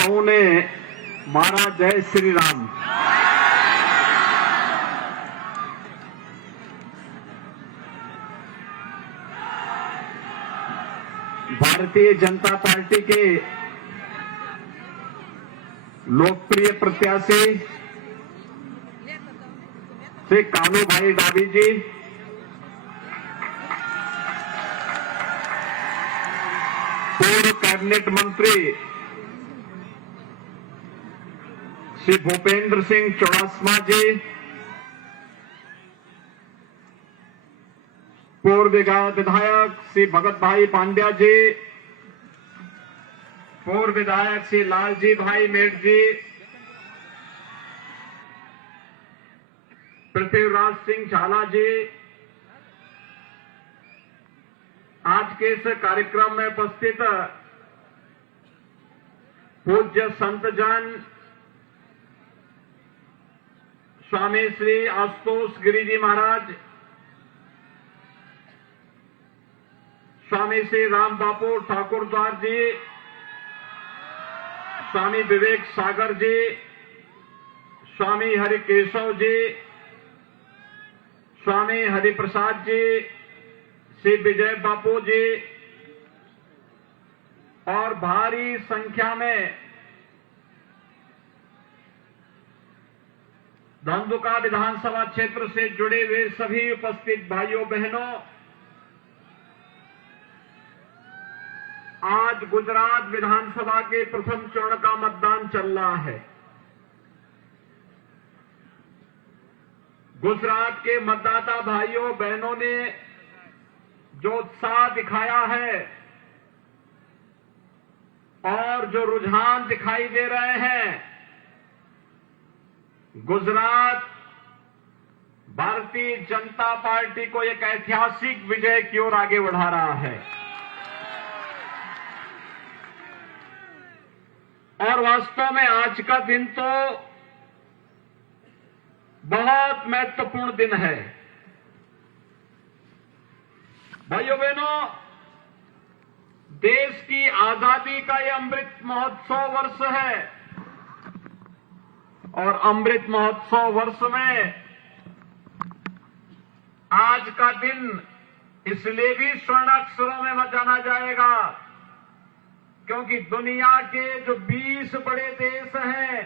સૌને મારા જય શ્રી રામ। भारतीय जनता पार्टी के लोकप्रिय प्रत्याशी श्री कानूभाई डाबी जी, पूर्व कैबिनेट मंत्री श्री भूपेंद्र सिंह चौड़ासमा जी, पूर्व विधायक श्री भगत भाई पांड्या जी, पूर्व विधायक श्री लालजी भाई मेट जी, पृथ्वीराज सिंह झाला जी, आज के इस कार्यक्रम में उपस्थित पूज्य संत जन स्वामी श्री आशुतोष गिरी जी महाराज, स्वामी श्री राम बापू ठाकुरद्वार जी, स्वामी विवेक सागर जी, स्वामी हरिकेशव जी, स्वामी हरिप्रसाद जी, श्री विजय बापू जी और भारी संख्या में धंधुका विधानसभा क्षेत्र से जुड़े हुए सभी उपस्थित भाइयों बहनों, आज गुजरात विधानसभा के प्रथम चरण का मतदान चल रहा है। गुजरात के मतदाता भाइयों बहनों ने जो उत्साह दिखाया है और जो रुझान दिखाई दे रहे हैं, गुजरात भारतीय जनता पार्टी को एक ऐतिहासिक विजय की ओर आगे बढ़ा रहा है। और वास्तव में आज का दिन तो बहुत महत्वपूर्ण दिन है। भाइयों बहनों, देश की आजादी का यह अमृत महोत्सव वर्ष है और अमृत महोत्सव वर्ष में आज का दिन इसलिए भी स्वर्ण अक्षरों में जाना जाएगा क्योंकि दुनिया के जो 20 बड़े देश हैं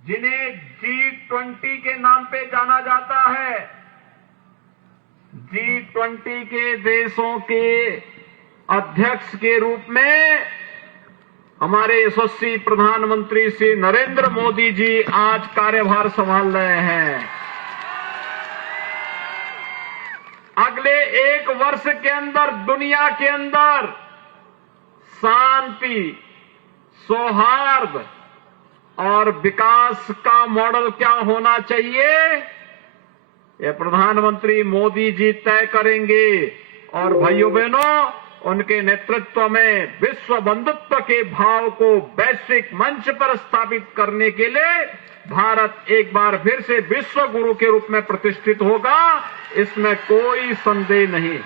जिन्हें G20 के नाम पे जाना जाता है, G20 के देशों के अध्यक्ष के रूप में हमारे यशस्वी प्रधानमंत्री श्री नरेंद्र मोदी जी आज कार्यभार संभाल रहे हैं। अगले 1 वर्ष के अंदर दुनिया के अंदर शांति, सौहार्द और विकास का मॉडल क्या होना चाहिए, ये प्रधानमंत्री मोदी जी तय करेंगे। और भाइयों बहनों, उनके नेतृत्व में विश्व बंधुत्व के भाव को वैश्विक मंच पर स्थापित करने के लिए भारत एक बार फिर से विश्व गुरु के रूप में प्रतिष्ठित होगा, इसमें कोई संदेह नहीं।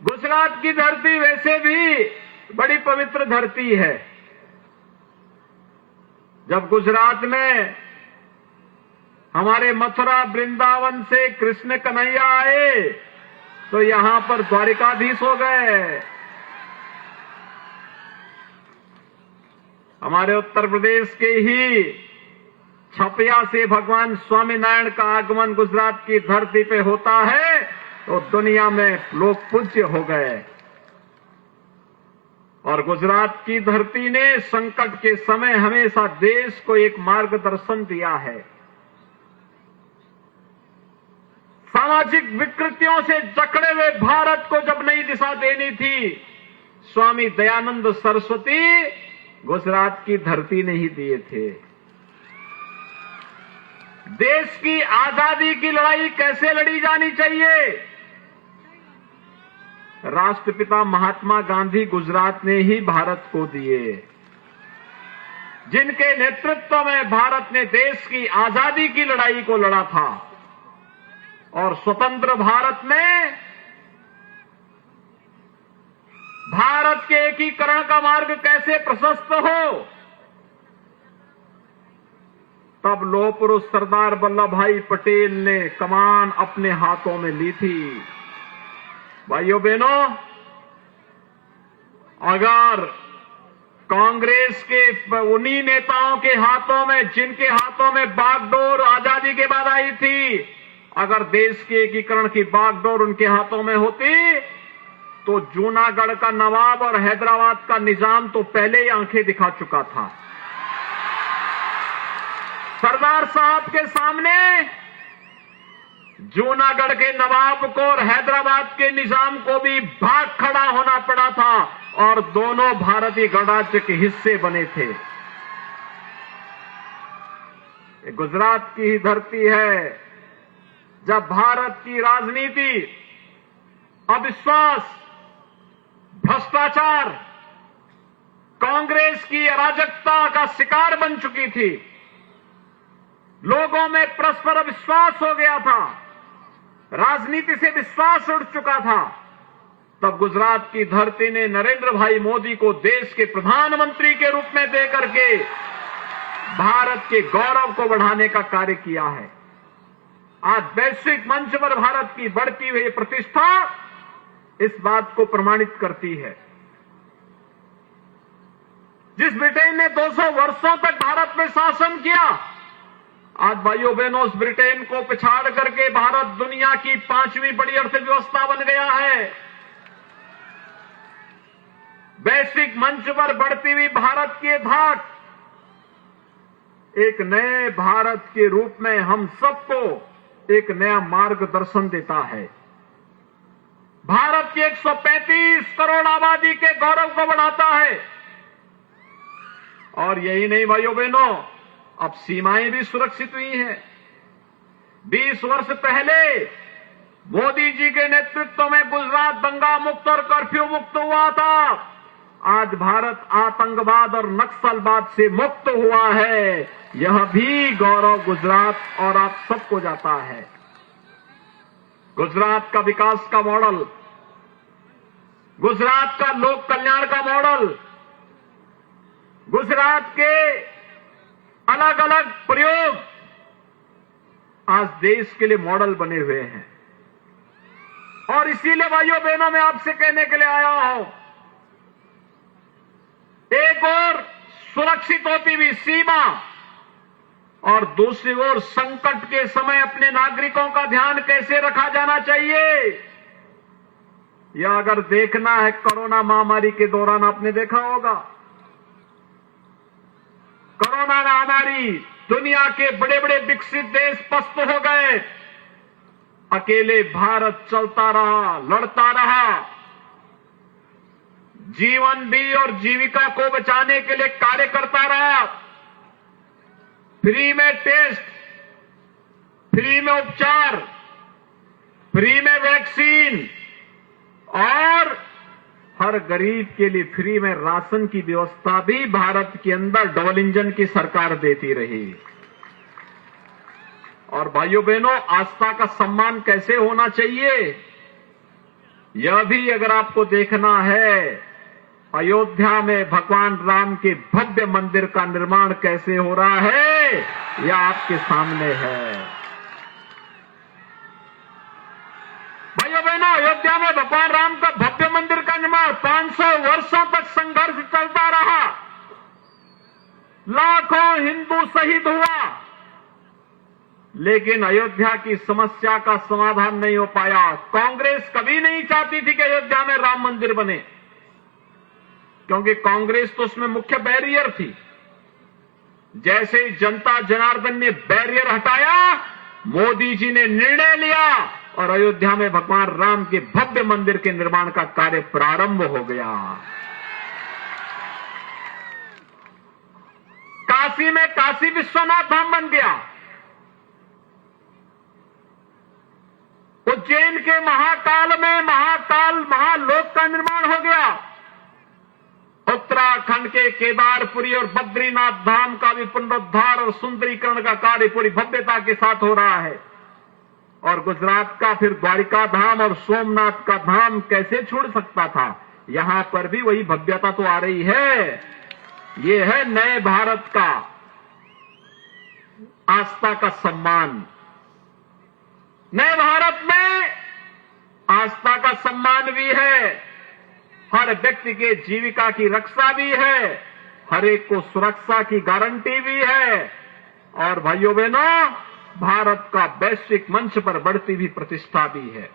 गुजरात की धरती वैसे भी बड़ी पवित्र धरती है। जब गुजरात में हमारे मथुरा वृंदावन से कृष्ण कन्हैया आए तो यहां पर द्वारिकाधीश हो गए। हमारे उत्तर प्रदेश के ही छपया से भगवान स्वामीनारायण का आगमन गुजरात की धरती पे होता है तो दुनिया में लोग पूज्य हो गए। और गुजरात की धरती ने संकट के समय हमेशा देश को एक मार्गदर्शन दिया है। सामाजिक विकृतियों से जकड़े हुए भारत को जब नई दिशा देनी थी, स्वामी दयानंद सरस्वती गुजरात की धरती ने ही दिए थे। देश की आजादी की लड़ाई कैसे लड़ी जानी चाहिए, राष्ट्रपिता महात्मा गांधी गुजरात ने ही भारत को दिए, जिनके नेतृत्व में भारत ने देश की आजादी की लड़ाई को लड़ा था। और स्वतंत्र भारत में भारत के एकीकरण का मार्ग कैसे प्रशस्त हो, तब लौह पुरुष सरदार वल्लभ भाई पटेल ने कमान अपने हाथों में ली थी। भाइयों बहनों, अगर कांग्रेस के उन्हीं नेताओं के हाथों में, जिनके हाथों में बागडोर आजादी के बाद आई थी, अगर देश के एकीकरण की बागडोर उनके हाथों में होती तो जूनागढ़ का नवाब और हैदराबाद का निजाम तो पहले ही आंखें दिखा चुका था। सरदार साहब के सामने जूनागढ़ के नवाब को और हैदराबाद के निजाम को भी भाग खड़ा होना पड़ा था और दोनों भारतीय गणराज्य के हिस्से बने थे। ये गुजरात की ही धरती है जब भारत की राजनीति अविश्वास, भ्रष्टाचार, कांग्रेस की अराजकता का शिकार बन चुकी थी। लोगों में परस्पर विश्वास हो गया था, राजनीति से विश्वास उठ चुका था। तब गुजरात की धरती ने नरेंद्र भाई मोदी को देश के प्रधानमंत्री के रूप में देकर के भारत के गौरव को बढ़ाने का कार्य किया है। आज वैश्विक मंच पर भारत की बढ़ती हुई प्रतिष्ठा इस बात को प्रमाणित करती है। जिस ब्रिटेन ने 200 वर्षों तक भारत में शासन किया, आज भाइयों बहनों उस ब्रिटेन को पिछाड़ करके भारत दुनिया की 5वीं बड़ी अर्थव्यवस्था बन गया है। वैश्विक मंच पर बढ़ती हुई भारत की धाक एक नए भारत के रूप में हम सबको एक नया मार्गदर्शन देता है। भारत की 135 करोड़ आबादी के गौरव को बढ़ाता है। और यही नहीं भाइयों बहनों, अब सीमाएं भी सुरक्षित हुई हैं। 20 वर्ष पहले मोदी जी के नेतृत्व में गुजरात दंगा मुक्त और कर्फ्यू मुक्त हुआ था। आज भारत आतंकवाद और नक्सलवाद से मुक्त हुआ है। यह भी गौरव गुजरात और आप सबको जाता है। गुजरात का विकास का मॉडल, गुजरात का लोक कल्याण का मॉडल, गुजरात के अलग अलग प्रयोग आज देश के लिए मॉडल बने हुए हैं। और इसीलिए भाइयों बहनों मैं आपसे कहने के लिए आया हूं, एक और सुरक्षित होती हुई सीमा और दूसरी ओर संकट के समय अपने नागरिकों का ध्यान कैसे रखा जाना चाहिए, यह अगर देखना है कोरोना महामारी के दौरान आपने देखा होगा। कोरोना महामारी, दुनिया के बड़े बड़े विकसित देश पस्त हो गए, अकेले भारत चलता रहा, लड़ता रहा, जीवन भी और जीविका को बचाने के लिए कार्य करता रहा। फ्री में टेस्ट, फ्री में उपचार, फ्री में वैक्सीन और हर गरीब के लिए फ्री में राशन की व्यवस्था भी भारत के अंदर डबल इंजन की सरकार देती रही। और भाइयों बहनों, आस्था का सम्मान कैसे होना चाहिए, यह भी अगर आपको देखना है, अयोध्या में भगवान राम के भव्य मंदिर का निर्माण कैसे हो रहा है, यह आपके सामने है। भाइयों बहनों, अयोध्या में भगवान राम का भव्य मंदिर का निर्माण 500 वर्षों तक संघर्ष चलता रहा, लाखों हिंदू शहीद हुआ, लेकिन अयोध्या की समस्या का समाधान नहीं हो पाया। कांग्रेस कभी नहीं चाहती थी कि अयोध्या में राम मंदिर बने, क्योंकि कांग्रेस तो उसमें मुख्य बैरियर थी। जैसे ही जनता जनार्दन ने बैरियर हटाया, मोदी जी ने निर्णय लिया और अयोध्या में भगवान राम के भव्य मंदिर के निर्माण का कार्य प्रारंभ हो गया। काशी में काशी विश्वनाथ धाम बन गया। उज्जैन के महाकाल में महालोक का निर्माण हो गया। उत्तराखंड के केदारपुरी और बद्रीनाथ धाम का भी पुनरुद्धार और सुंदरीकरण का कार्य पूरी भव्यता के साथ हो रहा है। और गुजरात का फिर द्वारिका धाम और सोमनाथ का धाम कैसे छोड़ सकता था। यहां पर भी वही भव्यता तो आ रही है। ये है नए भारत का आस्था का सम्मान। नए भारत में आस्था का सम्मान भी है, हर व्यक्ति के जीविका की रक्षा भी है, हर एक को सुरक्षा की गारंटी भी है, और भाइयों बहनों, भारत का वैश्विक मंच पर बढ़ती हुई प्रतिष्ठा भी है।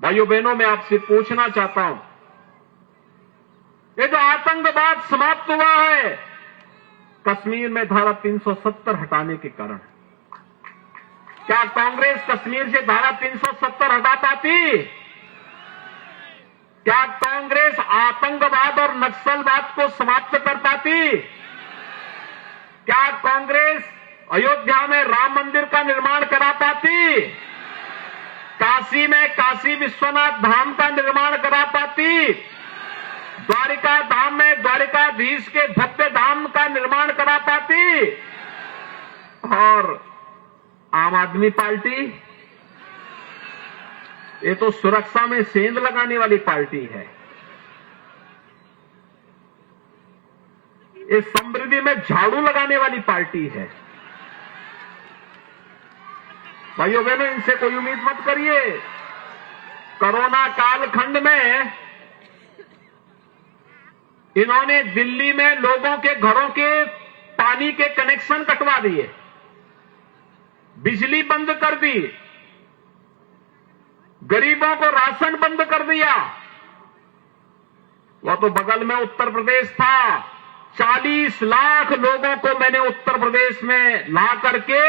भाइयों बहनों, मैं आपसे पूछना चाहता हूं, ये जो आतंकवाद समाप्त हुआ है कश्मीर में धारा 370 हटाने के कारण, क्या कांग्रेस कश्मीर से धारा 370 हटा पाती? क्या कांग्रेस आतंकवाद और नक्सलवाद को समाप्त कर पाती? क्या कांग्रेस अयोध्या में राम मंदिर का निर्माण करा पाती? काशी में काशी विश्वनाथ धाम का निर्माण करा पाती? द्वारिका धाम में द्वारिकाधीश के भव्य धाम का निर्माण करा पाती? और आम आदमी पार्टी, ये तो सुरक्षा में सेंध लगाने वाली पार्टी है। ये समृद्धि में झाड़ू लगाने वाली पार्टी है। भाइयों बहनों, इनसे कोई उम्मीद मत करिए। कोरोना कालखंड में इन्होंने दिल्ली में लोगों के घरों के पानी के कनेक्शन कटवा दिए, बिजली बंद कर दी, गरीबों को राशन बंद कर दिया। वह तो बगल में उत्तर प्रदेश था, 40 लाख लोगों को मैंने उत्तर प्रदेश में ला करके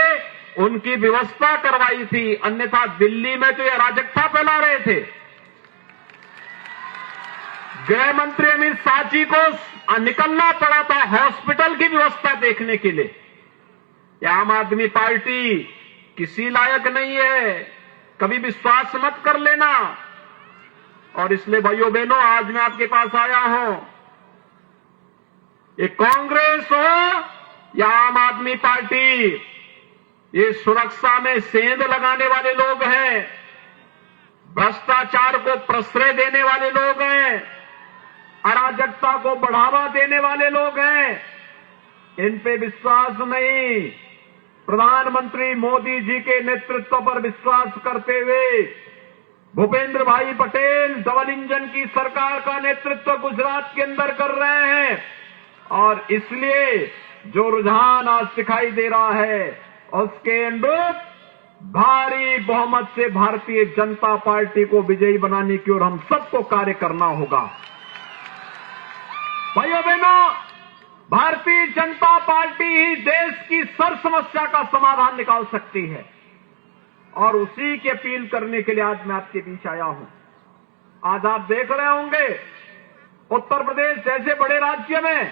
उनकी व्यवस्था करवाई थी, अन्यथा दिल्ली में तो ये अराजकता फैला रहे थे। गृह मंत्री अमित शाह जी को निकलना पड़ा था हॉस्पिटल की व्यवस्था देखने के लिए। यह आम आदमी पार्टी किसी लायक नहीं है, कभी विश्वास मत कर लेना। और इसलिए भाइयों बहनों, आज मैं आपके पास आया हूं, ये कांग्रेस हो या आम आदमी पार्टी, ये सुरक्षा में सेंध लगाने वाले लोग हैं, भ्रष्टाचार को प्रश्रय देने वाले लोग हैं, अराजकता को बढ़ावा देने वाले लोग हैं। इन पे विश्वास नहीं, प्रधानमंत्री मोदी जी के नेतृत्व पर विश्वास करते हुए भूपेंद्र भाई पटेल डबल इंजन की सरकार का नेतृत्व गुजरात के अंदर कर रहे हैं। और इसलिए जो रुझान आज दिखाई दे रहा है उसके अनुरूप भारी बहुमत से भारतीय जनता पार्टी को विजयी बनाने की ओर हम सबको कार्य करना होगा। भाइयों बहनों, भारतीय जनता पार्टी ही देश की सर समस्या का समाधान निकाल सकती है, और उसी की अपील करने के लिए आज मैं आपके बीच आया हूं। आज आप देख रहे होंगे उत्तर प्रदेश जैसे बड़े राज्य में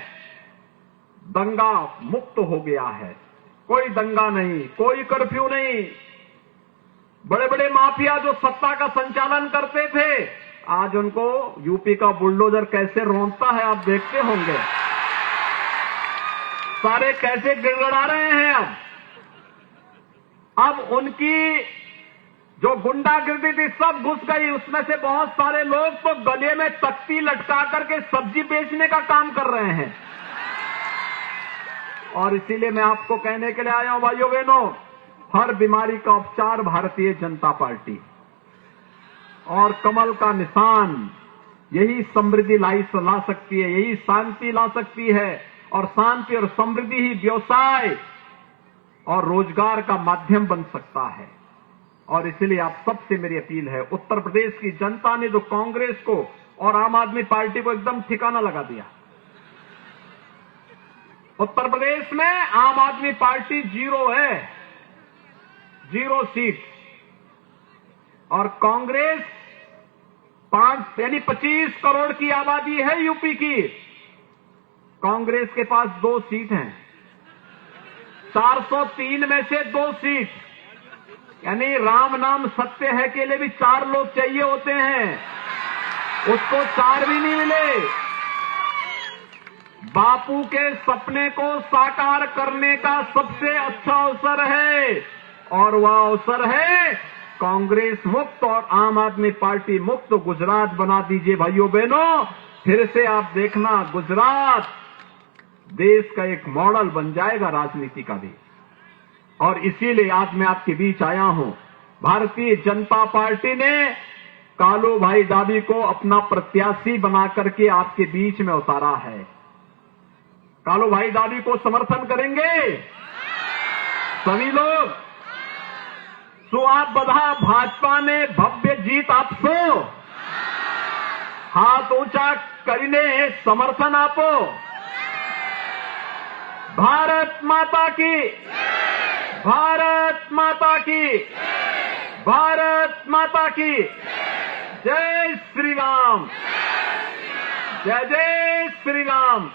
दंगा मुक्त हो गया है, कोई दंगा नहीं, कोई कर्फ्यू नहीं। बड़े बड़े माफिया जो सत्ता का संचालन करते थे, आज उनको यूपी का बुलडोजर कैसे रोंदता है आप देखते होंगे, सारे कैसे गिड़गिड़ा रहे हैं। अब उनकी जो गुंडागिर्दी थी सब घुस गई, उसमें से बहुत सारे लोग तो गले में तख्ती लटका करके सब्जी बेचने का काम कर रहे हैं। और इसीलिए मैं आपको कहने के लिए आया हूं भाइयों बहनों, हर बीमारी का उपचार भारतीय जनता पार्टी, और कमल का निशान यही समृद्धि ला सकती है, यही शांति ला सकती है। और शांति और समृद्धि ही व्यवसाय और रोजगार का माध्यम बन सकता है। और इसलिए आप सबसे मेरी अपील है, उत्तर प्रदेश की जनता ने जो कांग्रेस को और आम आदमी पार्टी को एकदम ठिकाना लगा दिया। उत्तर प्रदेश में आम आदमी पार्टी 0 है, 0 सीट, और कांग्रेस 5 यानी 25 करोड़ की आबादी है यूपी की, कांग्रेस के पास 2 सीट हैं। 403 में से 2 सीट, यानी राम नाम सत्य है के लिए भी 4 लोग चाहिए होते हैं, उसको 4 भी नहीं मिले। बापू के सपने को साकार करने का सबसे अच्छा अवसर है, और वह अवसर है कांग्रेस मुक्त और आम आदमी पार्टी मुक्त गुजरात बना दीजिए भाइयों बहनों। फिर से आप देखना, गुजरात देश का एक मॉडल बन जाएगा राजनीति का भी। और इसीलिए आज मैं आपके बीच आया हूं। भारतीय जनता पार्टी ने कालू भाई दावी को अपना प्रत्याशी बना करके आपके बीच में उतारा है। कालू भाई दावी को समर्थन करेंगे सभी लोग। सो आप बधा भाजपा ने भव्य जीत आपसो हाथ ऊंचा करीने समर्थन आपो। भारत माता की, भारत माता की, भारत माता की जय श्री राम, जय जय श्री राम।